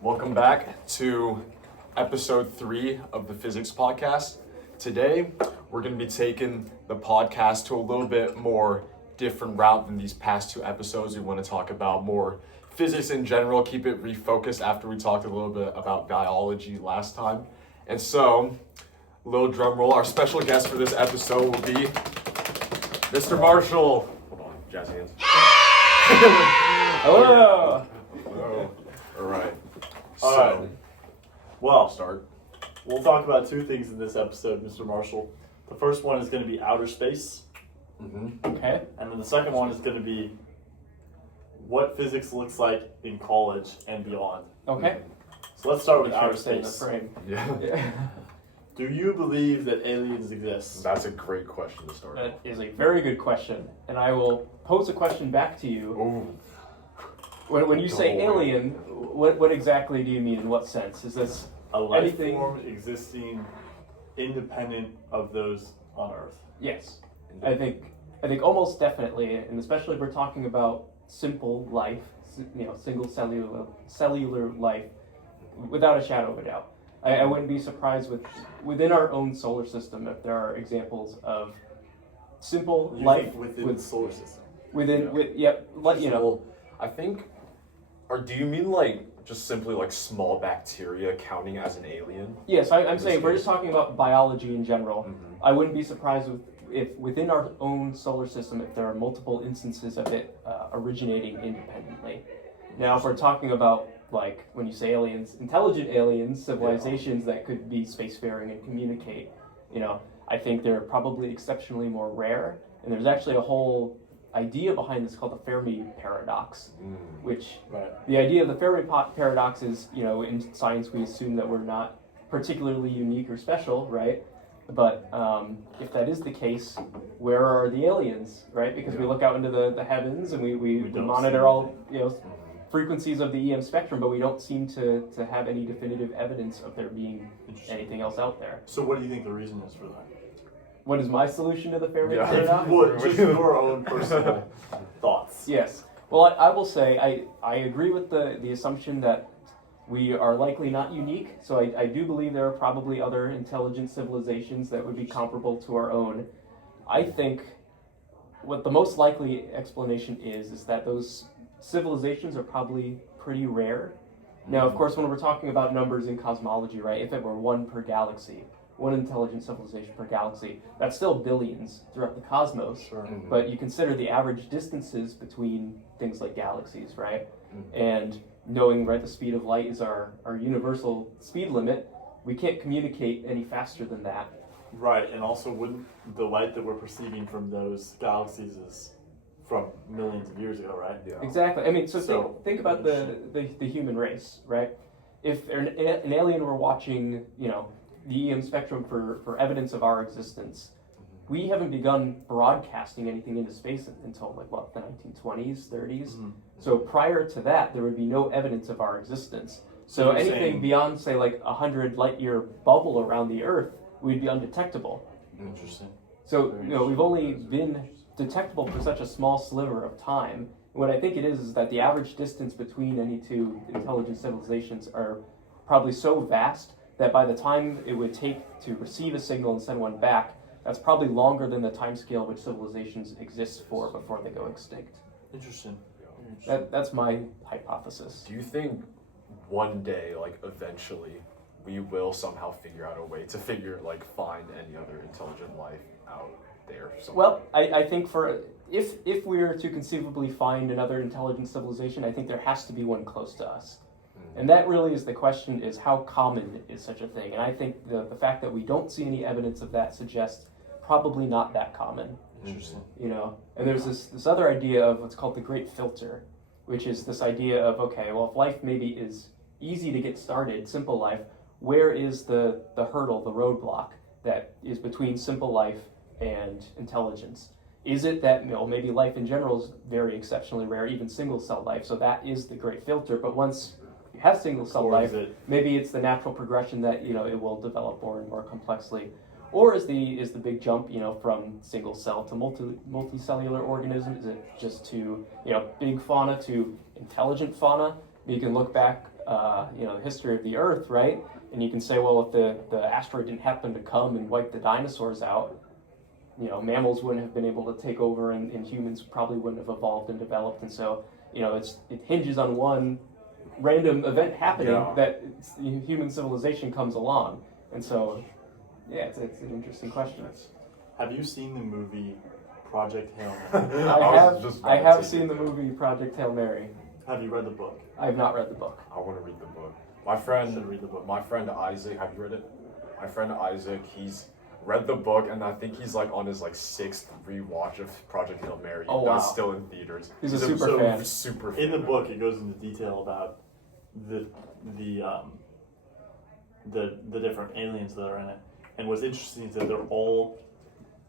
Welcome back to episode 3 of the Physics Podcast. Today, we're going to be taking the podcast to a little bit more different route than these past 2 episodes. We want to talk about more physics in general, keep it refocused after we talked a little bit about biology last time. And so, little drum roll, our special guest for this episode will be Mr. Marshall. Hold on, jazz hands. Hello! Hello. All right. Well, Start. we'll talk about 2 things in this episode, Mr. Marshall. The first one is going to be outer space, Okay. and then the second one is going to be what physics looks like in college and beyond. Okay. So let's start with Make sure outer to stay in the space. frame. Yeah. Do you believe that aliens exist? That's a great question to start. That is a very good question, and I will pose a question back to you. Oh, When you say Don't worry. alien, what exactly do you mean? In what sense? Is this A life anything- form existing independent of those on Earth. yes? I think almost definitely, and especially if we're talking about simple life, single cellular life, without a shadow of a doubt. I wouldn't be surprised within our own solar system if there are examples of simple You life think within with the solar system. Well, I think, or do you mean like just simply like small bacteria counting as an alien? Yes, I'm this saying if we're case. just talking about biology in general. Mhm. I wouldn't be surprised if within our own solar system, if there are multiple instances of it originating independently. Now, if we're talking about, like, when you say aliens, intelligent aliens, civilizations that could be spacefaring and communicate, I think they're probably exceptionally more rare. And there's actually a whole idea behind this called the Fermi paradox, which Right. the idea of the Fermi paradox is, in science we assume that we're not particularly unique or special, right? But if that is the case, where are the aliens, right? Because we look out into the heavens and we don't monitor see all, frequencies of the EM spectrum, but we don't seem to have any definitive evidence of there being anything else out there. So what do you think the reason is for that? What is my solution to the Fermi Yeah. paradox? What, just your own personal thoughts. Yes. Well, I will say I agree with the assumption that we are likely not unique. So I do believe there are probably other intelligent civilizations that would be comparable to our own. I think what the most likely explanation is that those civilizations are probably pretty rare. Now, of course, when we're talking about numbers in cosmology, right, if it were one per galaxy, one intelligent civilization per galaxy, that's still billions throughout the cosmos. Sure. But you consider the average distances between things like galaxies, right? And knowing, right, the speed of light is our universal speed limit, we can't communicate any faster than that. Right, and also wouldn't the light that we're perceiving from those galaxies is from millions of years ago, right? Yeah. Exactly. I mean, so So- think about the human race, right? If an alien were watching, the EM spectrum for evidence of our existence, we haven't begun broadcasting anything into space until, the 1920s, 30s? Mhm. So prior to that, there would be no evidence of our existence. So you're anything saying- beyond, say, 100 light year bubble around the Earth would be undetectable. Interesting. So, Very we've only been detectable for such a small sliver of time. What I think it is that the average distance between any 2 intelligent civilizations are probably so vast that by the time it would take to receive a signal and send one back, that's probably longer than the time scale which civilizations exist for before they go extinct. Interesting. That's my hypothesis. Do you think one day, eventually, we will somehow figure out a way to find any other intelligent life out there somewhere? Well, I think if we were to conceivably find another intelligent civilization, I think there has to be one close to us. And that really is the question, is how common is such a thing? And I think the fact that we don't see any evidence of that suggests probably not that common. Interesting. And there's this other idea of what's called the great filter, which is this idea of, okay, well, if life maybe is easy to get started, simple life, where is the hurdle, the roadblock that is between simple life and intelligence? Is it that maybe life in general is very exceptionally rare, even single cell life, so that is the great filter, but once you have single cell Or life, is it maybe it's the natural progression that it will develop more and more complexly. Or is the big jump from single cell to multicellular organism? Is it just to big fauna to intelligent fauna? You can look back the history of the Earth, right? And you can say, well, if the asteroid didn't happen to come and wipe the dinosaurs out, mammals wouldn't have been able to take over, and humans probably wouldn't have evolved and developed. And so it hinges on one random event happening that human civilization comes along. And so yeah, it's an interesting question. Have you seen the movie Project Hail Mary? I have seen the movie Project Hail Mary. Have you read the book? I have not read the book. I want to read the book. My friend should read the book. My friend Isaac, have you read it? My friend Isaac, he's read the book, and I think he's on his 6th rewatch of Project Hail Mary. Oh, wow. It's still in theaters. He's a super fan. Super fan. In the book, it goes into detail about the different aliens that are in it. And what's interesting is that they're all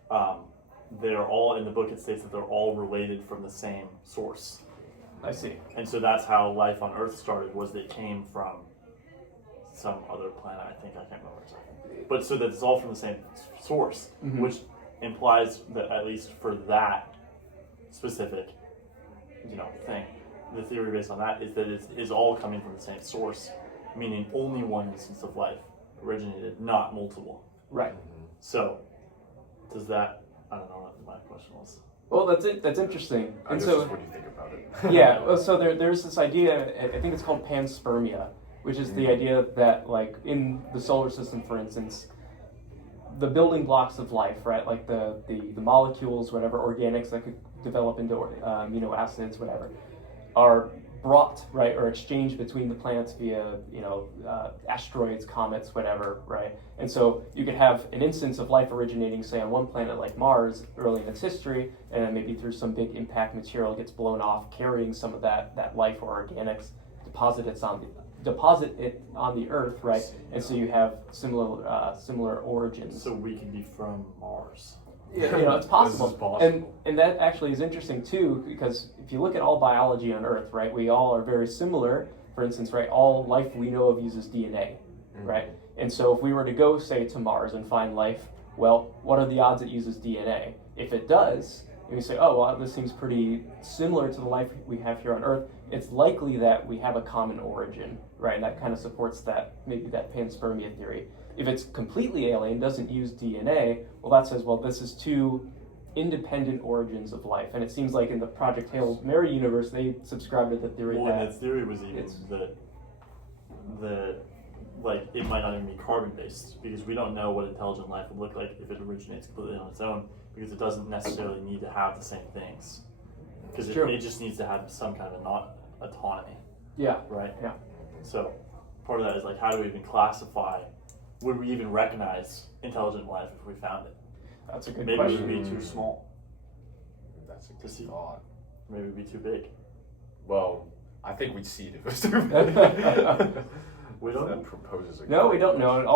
in the book. It states that they're all related from the same source. I see. And so that's how life on Earth started. Was they came from some other planet? I can't remember exactly. But so that it's all from the same source, Mm-hmm. which implies that at least for that specific, thing, the theory based on that is that it is all coming from the same source, meaning only one instance of life originated, not multiple. Right. So, does that? I don't know what my question was. Well, that's it. That's interesting. And so, so, what do you think about it? yeah. Well, so there's this idea. I think it's called panspermia, which is the idea that, in the solar system, for instance, the building blocks of life, right? Like the molecules, whatever organics that could develop into amino acids, whatever, are brought, right, or exchanged between the planets via, asteroids, comets, whatever, right? And so you could have an instance of life originating, say, on one planet like Mars early in its history, and then maybe through some big impact material gets blown off, carrying some of that life or organics, deposit it on the Earth, right? And so you have similar origins. So we could be from Mars. It's possible. This is possible. And that actually is interesting too, because if you look at all biology on Earth, right, we all are very similar. For instance, right, all life we know of uses DNA, right? And so if we were to go, say, to Mars and find life, well, what are the odds it uses DNA? If it does, and we say, oh, well, this seems pretty similar to the life we have here on Earth, it's likely that we have a common origin, right? And that kind of supports maybe that panspermia theory. If it's completely alien, doesn't use DNA, well, that says, well, this is two independent origins of life. And it seems like in the Project Hail Mary universe, they subscribe to the theory Well, that... and its theory was even that it might not even be carbon-based, because we don't know what intelligent life would look like if it originates completely on its own, because it doesn't necessarily need to have the same things. Because it just needs to have some kind of autonomy. Yeah. Right? Yeah. So part of that is how do we even classify, would we even recognize intelligent life if we found it? That's a good Maybe question. we'd be too small. That's a To good see. thought. Maybe we'd be too big. Well, I think we'd see it if it was too big. We don't know. That proposes a No, we don't know. And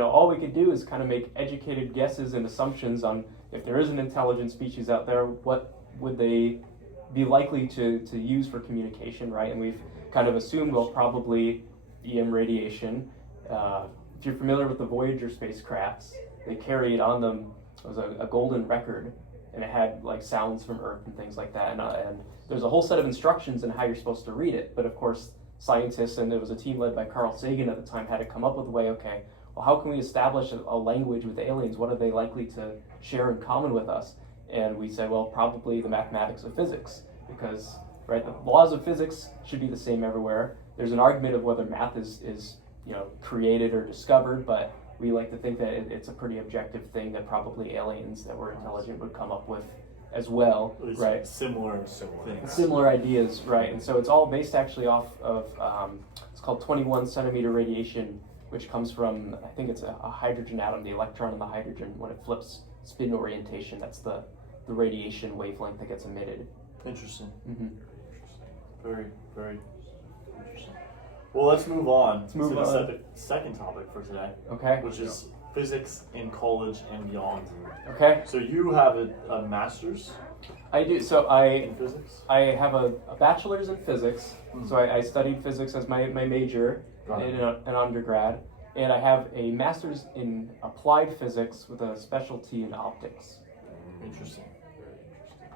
all we could do is kind of make educated guesses and assumptions on if there is an intelligent species out there, what would they be likely to use for communication, right? And we've kind of assumed, well, probably EM radiation. If you're familiar with the Voyager spacecrafts, they carried on them was a golden record, and it had sounds from Earth and things like that. And there's a whole set of instructions on how you're supposed to read it. But of course, scientists, and there was a team led by Carl Sagan at the time, had to come up with a way, okay, well, how can we establish a language with aliens? What are they likely to share in common with us? And we said, well, probably the mathematics of physics, because right, the laws of physics should be the same everywhere. There's an argument of whether math is created or discovered, but we like to think that it's a pretty objective thing that probably aliens that were intelligent would come up with as well, At least right? Similar things. Similar ideas, right? And so it's all based actually off of it's called 21 centimeter radiation, which comes from, I think it's a hydrogen atom, the electron and the hydrogen, when it flips spin orientation, that's the radiation wavelength that gets emitted. Interesting. Mm-hmm. Very, very interesting. Well, let's move on move to on. the second topic for today, Okay. which is physics in college and beyond. Okay, So you have a master's I do. So I in physics? I have a bachelor's in physics. So I studied physics as my major Got it. in an undergrad, and I have a master's in applied physics with a specialty in optics. Interesting. Very interesting.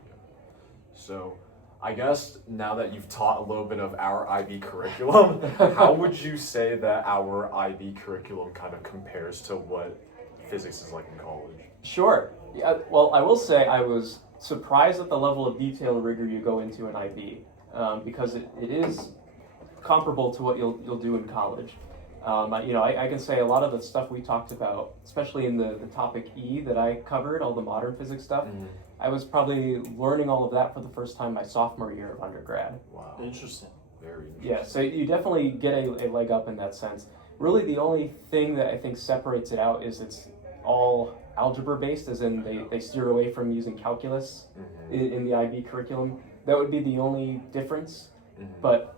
So, I guess now that you've taught a little bit of our IB curriculum, how would you say that our IB curriculum kind of compares to what physics is like in college? Sure. Yeah, well, I will say I was surprised at the level of detail and rigor you go into in IB, because it is comparable to what you'll do in college. I can say a lot of the stuff we talked about, especially in the topic E that I covered, all the modern physics stuff, I was probably learning all of that for the first time my sophomore year of undergrad. Wow. Interesting. Very interesting. Yeah, so you definitely get a leg up in that sense. Really, the only thing that I think separates it out is it's all algebra based, as in they steer away from using calculus in the IB curriculum. That would be the only difference. But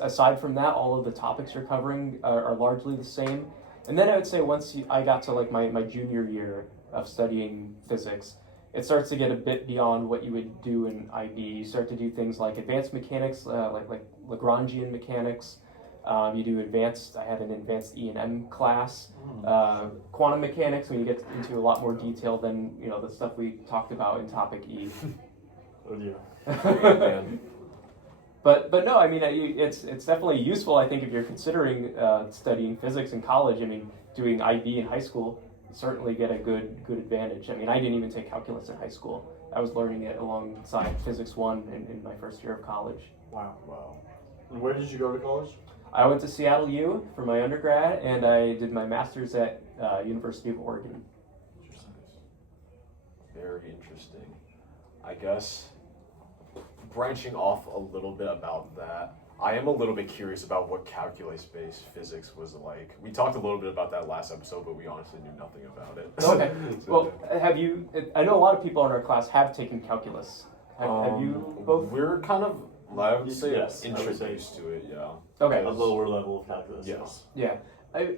aside from that, all of the topics you're covering are largely the same. And then I would say once I got to like my junior year of studying physics, it starts to get a bit beyond what you would do in IB. You start to do things like advanced mechanics, like Lagrangian mechanics. You do I had an advanced E&M class. Quantum mechanics, when you get into a lot more detail than the stuff we talked about in topic E. Oh dear. But no, I mean it's definitely useful. I think if you're considering studying physics in college. I mean, doing IB in high school, you certainly get a good advantage. I mean, I didn't even take calculus in high school. I was learning it alongside Physics 1 in my first year of college. Wow. And where did you go to college? I went to Seattle U for my undergrad, and I did my master's at University of Oregon. Very interesting. I guess branching off a little bit about that, I am a little bit curious about what calculus-based physics was like. We talked a little bit about that last episode, but we honestly knew nothing about it. Okay. Well, have you? I know a lot of people in our class have taken calculus. Have you both? We're kind of, I would say, Yes, I would say. introduced to it, yeah. Okay. A lower level of calculus. Yeah. Yes. Yeah.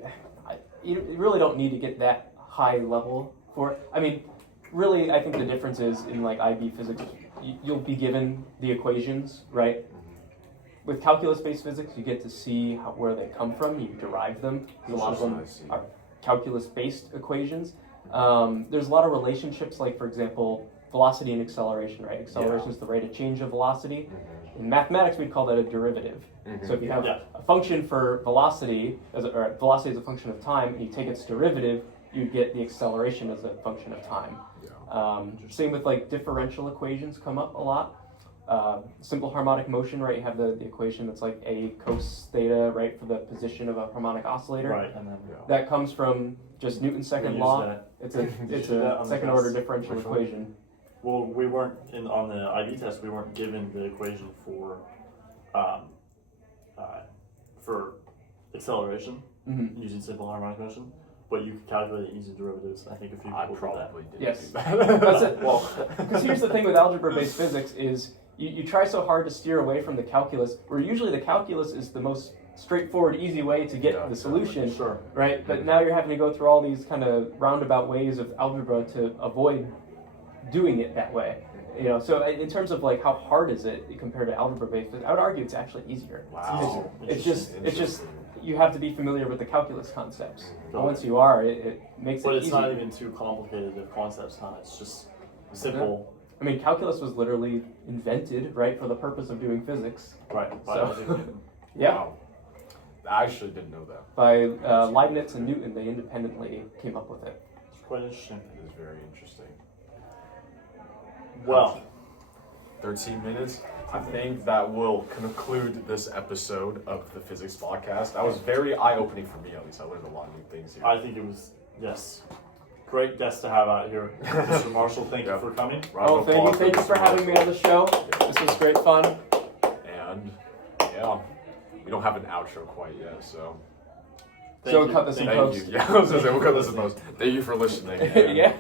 You really don't need to get that high level for it. I mean, really, I think the difference is in like IB physics, you'll be given the equations, right? With calculus-based physics, you get to see where they come from. You derive them. A lot of them are calculus-based equations. There's a lot of relationships, like for example, velocity and acceleration, right? Acceleration is the rate of change of velocity. In mathematics, we'd call that a derivative. So if you have a function for velocity, or velocity as a function of time, and you take its derivative, you'd get the acceleration as a function of time. Same with like differential equations come up a lot. Simple harmonic motion, right? You have the equation that's like a cos theta, right, for the position of a harmonic oscillator. Right, and then That comes from just Newton's second law. That. It's a second order differential equation. Well, we weren't on the IB test. We weren't given the equation for acceleration using simple harmonic motion, but you could calculate it using derivatives. I think a few people did that. Probably did. Yes. Do that. That's it. Well, because here's the thing with algebra-based physics is you try so hard to steer away from the calculus, where usually the calculus is the most straightforward, easy way to get the solution, Sure. right? But now you're having to go through all these kind of roundabout ways of algebra to avoid doing it that way. So in terms of like how hard is it compared to algebra-based physics, I would argue it's actually easier. Wow. It's just you have to be familiar with the calculus concepts. But once you are, it makes But it it's easy. not even too complicated of concepts, huh? It's just simple. I mean, calculus was literally invented, right, for the purpose of doing physics. Right. Yeah. Wow. I actually didn't know that. By Leibniz and Newton, they independently came up with it. It's quite interesting. It is very interesting. Well, 13 minutes. I think that will conclude this episode of the Physics Podcast. That was very eye-opening for me, at least. I learned a lot of new things here. I think it was, yes. Great guest to have out here. Mr. Marshall, thank you for coming. Oh, thank you for having me on the show. This was great fun. And, yeah, we don't have an outro quite yet, so... We'll cut this in post. Thank you. Yeah, I was going to say, we'll cut this in post. Thank you for listening. Yeah.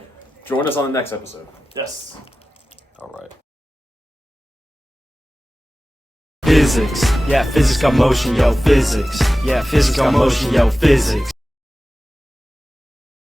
Join us on the next episode. Yes. All right. Physics, yeah, physics got motion, yo, physics. Yeah, physics got motion, yo, physics.